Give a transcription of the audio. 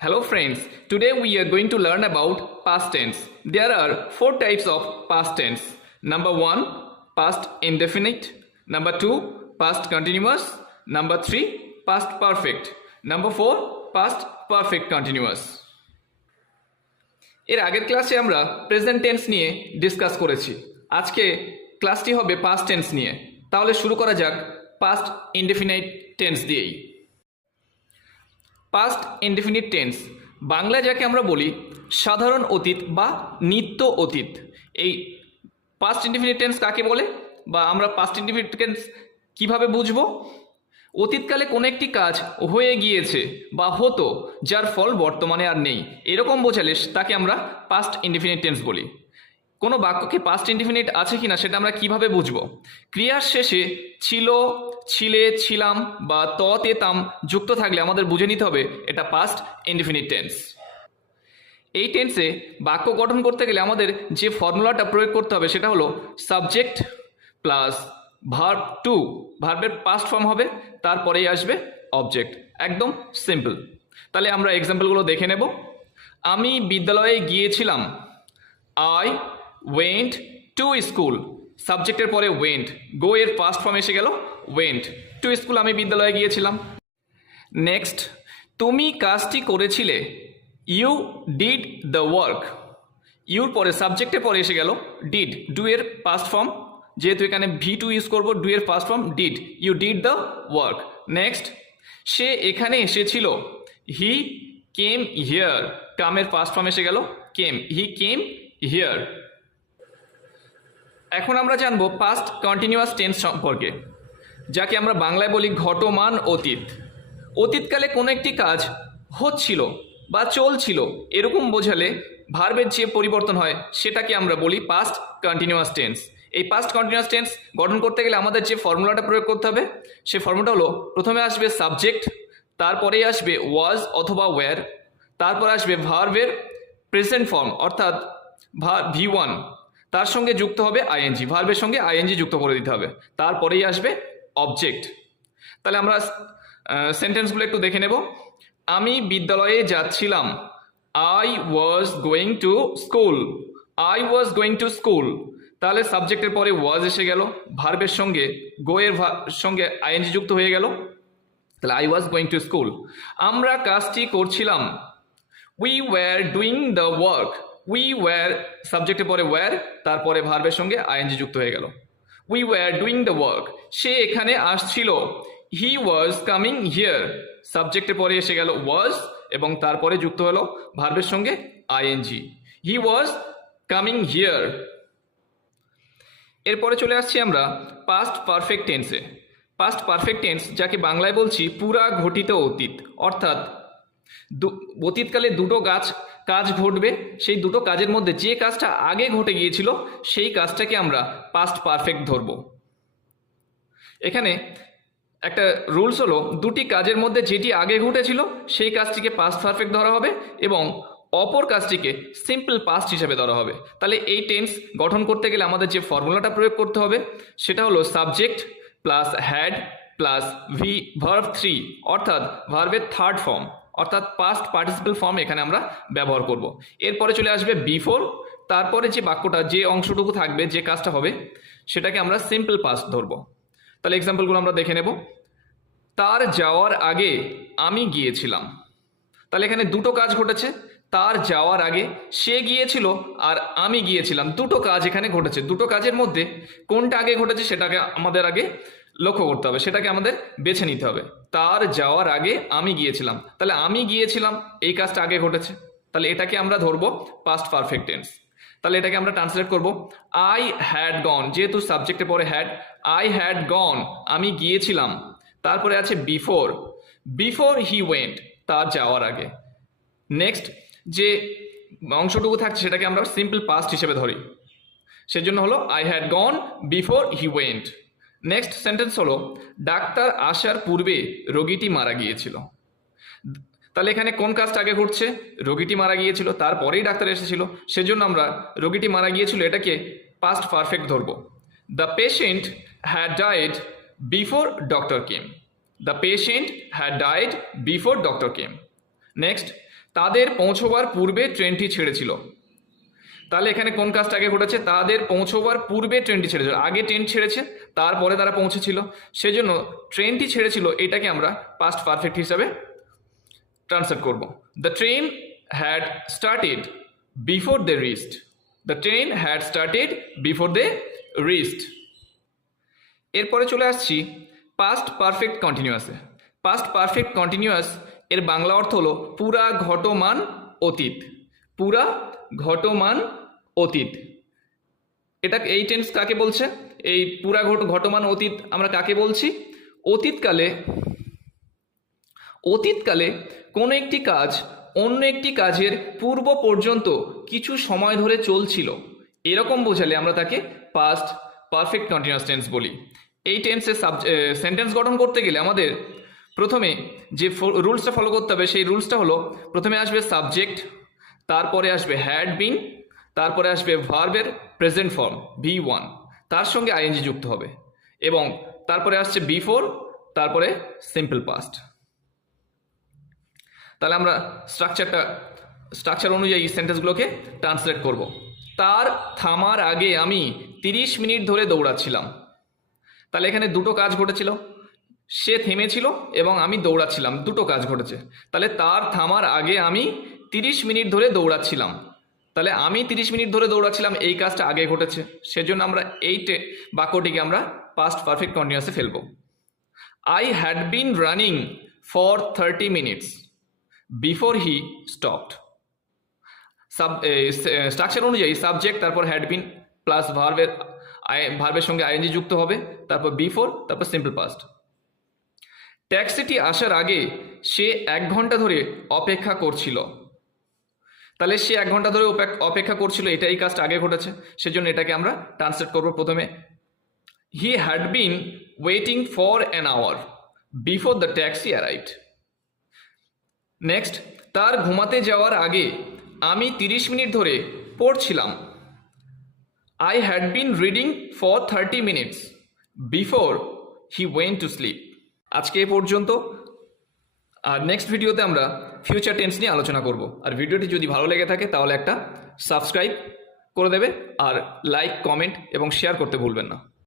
Hello friends, today we are going to learn about past tense. There are four types of past tense. Number 1, past indefinite. Number 2, past continuous. Number 3, past perfect. Number 4, past perfect continuous. এর আগের ক্লাসে আমরা present tense নিয়ে discuss করেছি। আজকে ক্লাসটি হবে past tense নিয়ে। তাহলে শুরু করা যাক পাস্ট ইনডেফিনাইট টেন্স দিয়েই। পাস্ট ইনডেফিনিট টেন্স বাংলায় যাকে আমরা বলি সাধারণ অতীত বা নিত্য অতীত। এই পাস্ট ইনডেফিনিট টেন্স কাকে বলে বা আমরা পাস্ট ইনডেফিনিট টেন্স কীভাবে বুঝবো? অতীতকালে কোনো একটি কাজ হয়ে গিয়েছে বা হতো যার ফল বর্তমানে আর নেই, এরকম বোঝালে তাকে আমরা পাস্ট ইনডেফিনিট টেন্স বলি। কোনো বাক্যকে পাস্ট ইনডেফিনিট আছে কি না সেটা আমরা কিভাবে বুঝবো? ক্রিয়ার শেষে ছিল, ছিলে, ছিলাম বা তে তাম যুক্ত থাকলে আমাদের বুঝে নিতে হবে এটা পাস্ট ইনডেফিনিট টেন্স। এই টেন্সে বাক্য গঠন করতে গেলে আমাদের যে ফর্মুলাটা প্রয়োগ করতে হবে সেটা হলো সাবজেক্ট প্লাস ভার্ব টু, ভার্বের পাস্ট ফর্ম হবে, তারপরেই আসবে অবজেক্ট। একদম সিম্পল। তাহলে আমরা এক্সাম্পলগুলো দেখে নেব। আমি বিদ্যালয়ে গিয়েছিলাম, আই ওয়েন্ট টু স্কুল। সাবজেক্টের পরে ওয়েন্ট, গো এর ফার্স্ট ফর্ম এসে গেল ওয়েন্ট টু স্কুল, আমি বিদ্যালয়ে গিয়েছিলাম। নেক্সট, তুমি কাজটি করেছিলে, ইউ ডিড দ্য ওয়ার্ক। ইউর পরে সাবজেক্টের পরে এসে গেল ডিড, ডু এর পাস্ট ফর্ম, যেহেতু এখানে ভি টু ইউজ করবো, ডু এর first form did, you did the work. Next, সে এখানে এসেছিল, হি কেম হিয়ার। কামের ফার্স্ট ফর্ম এসে গেল কেম, হি কেম হিয়ার। এখন আমরা জানবো পাস্ট কন্টিনিউয়াস টেন্স সম্পর্কে, যাকে আমরা বাংলায় বলি ঘটমান অতীত। অতীতকালে কোনো একটি কাজ হচ্ছিল বা চলছিল এরকম বোঝালে ভার্বের যে পরিবর্তন হয় সেটাকে আমরা বলি পাস্ট কন্টিনিউয়াস টেন্স। এই পাস্ট কন্টিনিউয়াস টেন্স গঠন করতে গেলে আমাদের যে ফর্মুলাটা প্রয়োগ করতে হবে সেই ফর্মুলাটা হলো, প্রথমে আসবে সাবজেক্ট, তারপরেই আসবে ওয়াজ অথবা ওয়্যার, তারপর আসবে ভার্বের প্রেজেন্ট ফর্ম অর্থাৎ V1, তার সঙ্গে যুক্ত হবে আইএনজি, ভার্বের সঙ্গে আইএনজি যুক্ত করে দিতে হবে, তারপরেই আসবে অবজেক্ট। তাহলে আমরা সেন্টেন্সগুলো একটু দেখে নেব। আমি বিদ্যালয়ে যাচ্ছিলাম, I was going to school. I was going to school, তাহলে সাবজেক্টের পরে ওয়াজ এসে গেল, ভার্বের সঙ্গে গো এর সঙ্গে আইএনজি যুক্ত হয়ে গেল, তাহলে I was going to school. আমরা কাজটি করছিলাম, we were doing the work. We were সাবজেক্টের পরে ওয়্যার, তারপরে ভার্বের সঙ্গে আইএনজি যুক্ত হয়ে গেল, we were doing the work. সে এখানে আসছিল, হি ওয়াজ কামিং হিয়ার। সাবজেক্টের পরে এসে গেল ওয়াজ এবং তারপরে যুক্ত হলো ভার্বের সঙ্গে ING, he was coming here. এরপরে চলে আসছি আমরা পাস্ট পারফেক্ট টেন্সে। পাস্ট পারফেক্ট টেন্স যাকে বাংলায় বলছি পুরা ঘটিত অতীত, অর্থাৎ অতীতকালে দুটো কাজ ঘটবে, সেই দুটো কাজের মধ্যে যে কাজটা আগে ঘটে গিয়েছিল সেই কাজটাকে আমরা পাস্ট পারফেক্ট ধরব। এখানে একটা রুলস হলো, দুটি কাজের মধ্যে যেটি আগে ঘটেছিল সেই কাজটিকে পাস্ট পারফেক্ট ধরা হবে এবং অপর কাজটিকে সিম্পল পাস্ট হিসেবে ধরা হবে। তাহলে এই টেন্স গঠন করতে গেলে আমাদের যে ফর্মুলাটা প্রয়োগ করতে হবে সেটা হলো subject plus had plus verb 3, অর্থাৎ ভার্বের থার্ড ফর্ম অর্থাৎ পাস্ট পার্টিসিপল ফর্ম এখানে আমরা ব্যবহার করব। এরপরে চলে আসবে বিফোর, তারপরে যে বাক্যটা যে অংশটুকু থাকবে যে কাজটা হবে সেটাকে আমরা সিম্পল পাস্ট ধরবো। তাহলে এক্সাম্পলগুলো আমরা দেখে নেব। তার যাওয়ার আগে আমি গিয়েছিলাম। তাহলে এখানে দুটো কাজ ঘটেছে, তার যাওয়ার আগে সে গিয়েছিল আর আমি গিয়েছিলাম, দুটো কাজ এখানে ঘটেছে। দুটো কাজের মধ্যে কোনটা আগে ঘটেছে সেটাকে আমাদের আগে লক্ষ্য করতে হবে, সেটাকে আমাদের বেছে নিতে হবে। তার যাওয়ার আগে আমি গিয়েছিলাম, তাহলে আমি গিয়েছিলাম এই কাজটা আগে ঘটেছে, তাহলে এটাকে আমরা ধরবো পাস্ট পারফেক্ট টেন্স। তাহলে এটাকে আমরা ট্রান্সলেট করব, আই হ্যাড গন, যেহেতু সাবজেক্টের পরে হ্যাড, আই হ্যাড গন আমি গিয়েছিলাম, তারপরে আছে বিফোর, বিফোর হি ওয়েন্ট তার যাওয়ার আগে। নেক্সট যে অংশটুকু থাকছে সেটাকে আমরা সিম্পল পাস্ট হিসেবে ধরি, সেজন্য হলো I had gone before he went. Next sentence হলো, ডাক্তার আসার পূর্বে রোগীটি মারা গিয়েছিল। তাহলে এখানে কোন কাজটা আগে ঘটছে? রোগীটি মারা গিয়েছিল, তারপরেই ডাক্তার এসেছিল, সেজন্য আমরা রোগীটি মারা গিয়েছিল এটাকে পাস্ট পারফেক্ট ধরবো। The patient had died before doctor came. The patient had died before doctor came. Next, তাদের পৌঁছবার পূর্বে ট্রেনটি ছেড়েছিল। তাহলে এখানে কোন কাজটা আগে ঘটেছে? তাদের পৌঁছবার পূর্বে ট্রেনটি ছেড়েছিল, আগে ট্রেন ছেড়েছে তারপরে তারা পৌঁছেছিল, সেজন্য ট্রেনটি ছেড়েছিল এটাকে আমরা পাস্ট পারফেক্ট হিসাবে ট্রান্সলেট করব। The train had started before they reached. The train had started before they reached. এরপরে চলে আসছি পাস্ট পারফেক্ট কন্টিনিউয়াসে। পাস্ট পারফেক্ট কন্টিনিউয়াস এর বাংলা অর্থ হলো পুরা ঘটমান অতীত। পুরা ঘটমান অতীত। এটা এই টেন্স কাকে বলছে? এই পুরা ঘটমান অতীত আমরা কাকে বলছি? অতীতকালে কোনো একটি কাজ অন্য একটি কাজের পূর্ব পর্যন্ত কিছু সময় ধরে চলছিল, এরকম বোঝালে আমরা তাকে পাস্ট পারফেক্ট কন্টিনিউয়াস টেন্স বলি। এই টেন্সের সেন্টেন্স গঠন করতে গেলে আমাদের প্রথমে যে রুলসটা ফলো করতে হবে সেই রুলসটা হলো, প্রথমে আসবে সাবজেক্ট, তারপরে আসবে হ্যাড বিন, তারপরে আসবে ভার্বের প্রেজেন্ট ফর্ম V1, তার সঙ্গে আইএনজি যুক্ত হবে, এবং তারপরে আসছে বিফোর, তারপরে সিম্পল পাস্ট। তাহলে আমরা স্ট্রাকচার অনুযায়ী সেন্টেন্সগুলোকে ট্রান্সলেট করব। তার থামার আগে আমি 30 মিনিট ধরে দৌড়াচ্ছিলাম। তাহলে এখানে দুটো কাজ ঘটেছিল, সে থেমেছিল এবং আমি দৌড়াচ্ছিলাম, দুটো কাজ ঘটেছে। তাহলে তার থামার আগে আমি 30 মিনিট ধরে দৌড়াচ্ছিলাম। তাহলে আমি 30 মিনিট ধরে দৌড়াচ্ছিলাম, এই কাজটা আগে ঘটেছে, সেজন্য আমরা এই বাক্যটিকে আমরা পাস্ট পারফেক্ট কন্টিনিউয়াসে ফেলব। I had been running for 30 minutes before he stopped. Structure অনুযায়ী সাবজেক্ট, তারপর হ্যাড বিন প্লাস ভার্বের সঙ্গে আইএনজি যুক্ত হবে, তারপর বিফোর, তারপর সিম্পল পাস্ট। ট্যাক্সিটি আসার আগে সে 1 ঘন্টা ধরে অপেক্ষা করছিল। তাহলে সে 1 ঘন্টা ধরে অপেক্ষা করছিল, এটাই কাজটা আগে ঘটেছে, সেজন্য এটাকে আমরা ট্রান্সলেট করব। প্রথমে he had been waiting for an hour before the taxi arrived. Next, তার ঘুমাতে যাওয়ার আগে আমি 30 মিনিট ধরে পড়ছিলাম। I had been reading for 30 minutes before he went to sleep. আজকে এ পর্যন্ত, আর নেক্সট ভিডিওতে আমরা ফিউচার টেন্স নিয়ে আলোচনা করব। আর ভিডিওটি যদি ভালো লেগে থাকে তাহলে একটা সাবস্ক্রাইব করে দেবে, আর লাইক, কমেন্ট এবং শেয়ার করতে ভুলবেন না।